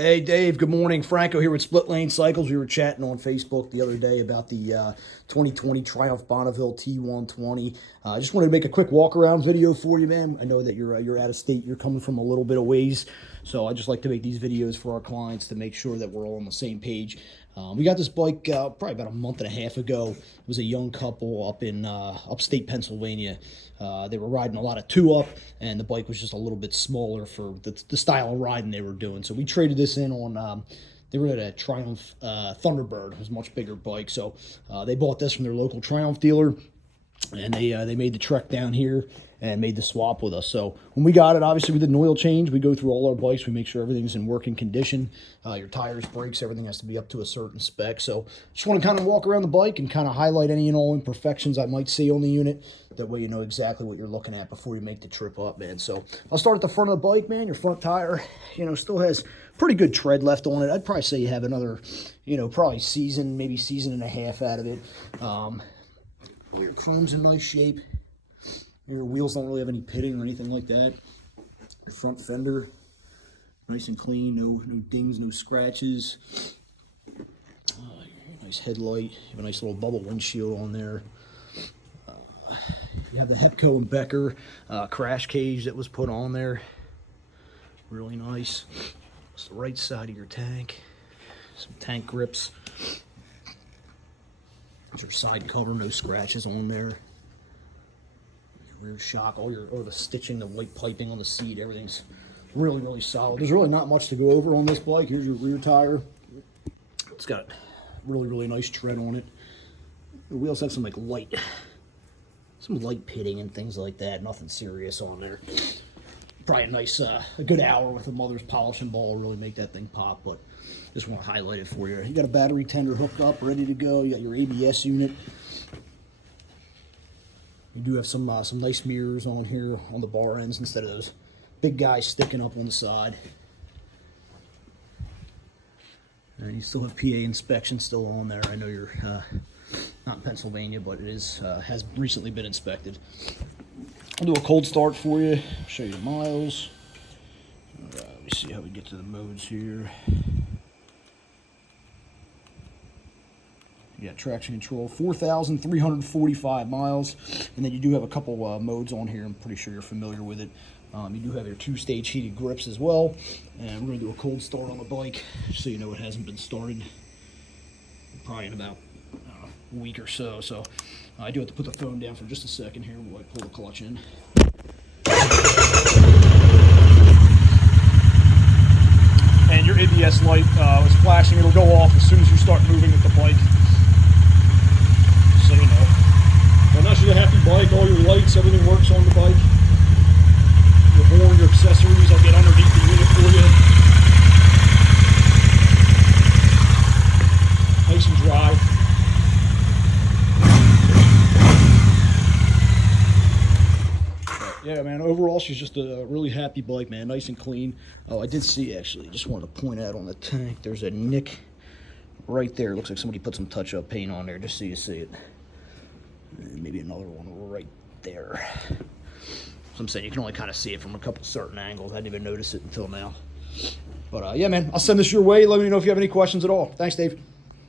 Hey Dave, good morning. Franco here with Split Lane Cycles. We were chatting on Facebook the other day about the 2020 Triumph Bonneville T120. I just wanted to make a quick walk around video for you, man. I know that you're out of state. You're coming from a little bit of ways, so I just like to make these videos for our clients to make sure that we're all on the same page. We got this bike probably about a month and a half ago. It was a young couple up in upstate Pennsylvania. They were riding a lot of 2-up, and the bike was just a little bit smaller for the style of riding they were doing. So we traded this in on, they were at a Triumph Thunderbird. It was a much bigger bike. So they bought this from their local Triumph dealer, and they made the trek down here and made the swap with us. So when we got it, obviously we did an oil change. We go through all our bikes. We make sure everything's in working condition. Your tires, brakes, everything has to be up to a certain spec. So just want to kind of walk around the bike and kind of highlight any and all imperfections I might see on the unit. That way you know exactly what you're looking at before you make the trip up, man. So I'll start at the front of the bike, man. Your front tire, still has pretty good tread left on it. I'd probably say you have another, probably season, maybe season and a half out of it. All your chrome's in nice shape. Your wheels don't really have any pitting or anything like that. Your front fender, nice and clean, no dings, no scratches. Nice headlight. You have a nice little bubble windshield on there. You have the Hepco and Becker crash cage that was put on there. Really nice. It's the right side of your tank. Some tank grips. There's your side cover, no scratches on there. Rear shock, all the stitching, the white piping on the seat, everything's really solid. There's really not much to go over on this bike. Here's your rear tire. It's got really nice tread on it. The wheels have some light pitting and things like that. Nothing serious on there. Probably a nice, a good hour with a mother's polishing ball will really make that thing pop, but just want to highlight it for you. You got a battery tender hooked up, ready to go. You got your ABS unit. You do have some nice mirrors on here on the bar ends instead of those big guys sticking up on the side. And you still have PA inspection still on there. I know you're not in Pennsylvania, but it is has recently been inspected. I'll do a cold start for you. Show you the miles. Let me see how we get to the modes here. You got traction control, 4,345 miles, and then you do have a couple modes on here. I'm pretty sure you're familiar with it. You do have your 2-stage heated grips as well, and we're going to do a cold start on the bike so you know it hasn't been started probably in about a week or so. So I do have to put the phone down for just a second here while I pull the clutch in. And your ABS light is flashing. It'll go off as soon as you start moving with the bike. So you know. Well, now she's a happy bike. All your lights, everything works on the bike. Your horn, your accessories, I'll get underneath the unit for you. Nice and dry. But yeah, man, overall she's just a really happy bike, man. Nice and clean. Oh, I did see, actually, just wanted to point out on the tank, there's a nick right there. Looks like somebody put some touch-up paint on there, just so you see it. And maybe another one right there. So I'm saying you can only kind of see it from a couple certain angles. I didn't even notice it until now. But yeah, man, I'll send this your way. Let me know if you have any questions at all. Thanks, Dave.